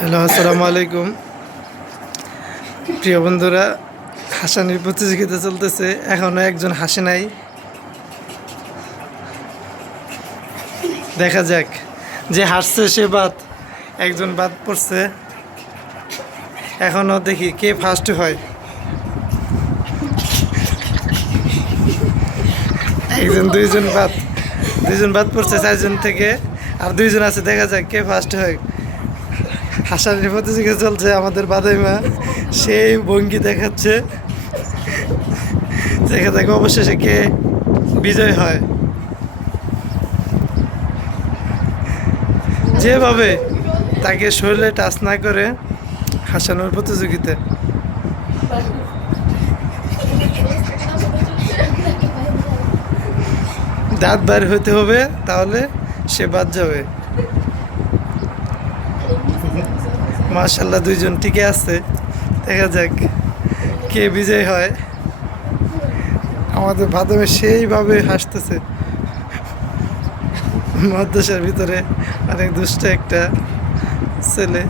Hello, আসসালামু আলাইকুম। প্রিয় বন্ধুরা, হাসানির প্রতিযোগিতা চলতেছে, এখনো একজন হাসে নাই। দেখা যাক, যে হাসছে সে বাদ, একজন বাদ পড়ছে। এখনো দেখি কে ফার্স্ট হয়। দুইজন বাদ পড়ছে চারজন থেকে, আর দুইজন আছে। দেখা যাক কে ফার্স্ট হয়। হাসানির প্রতিযোগিতা চলছে, আমাদের বাদাইমা সেই ভঙ্গি দেখাচ্ছে। দেখা যাক অবশেষে কে বিজয় হয়। যেভাবে তাকে শরীরে টাচ না করে হাসানোর প্রতিযোগিতা, দাঁত বাইর হইতে হবে, তাহলে সে বাদ যাবে। মাশাল্লাহ, দুইজন টিকে আছে। দেখা যাক কে বিজয় হয়। আমাদের বাদামে সেইভাবে হাসতেছে। মাদ্রাসার ভিতরে অনেক দুষ্ট একটা ছেলে,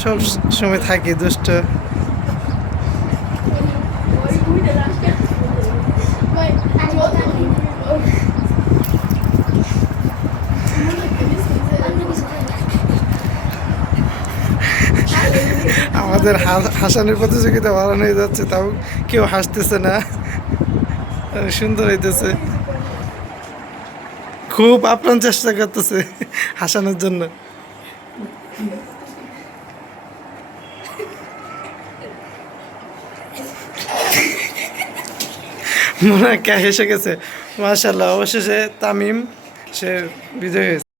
সব সময় থাকে দুষ্ট। আমাদের হাসানের প্রতিযোগিতা ভালো হয়ে যাচ্ছে, তাও কেউ হাসতেছে না। সুন্দর হইতেছে, খুব আপ্রাণ চেষ্টা করতেছে হাসানোর জন্য। মনে হয় হেসে গেছে। মাশাল্লাহ, অবশেষে তামিম সে বিজয় হয়েছে।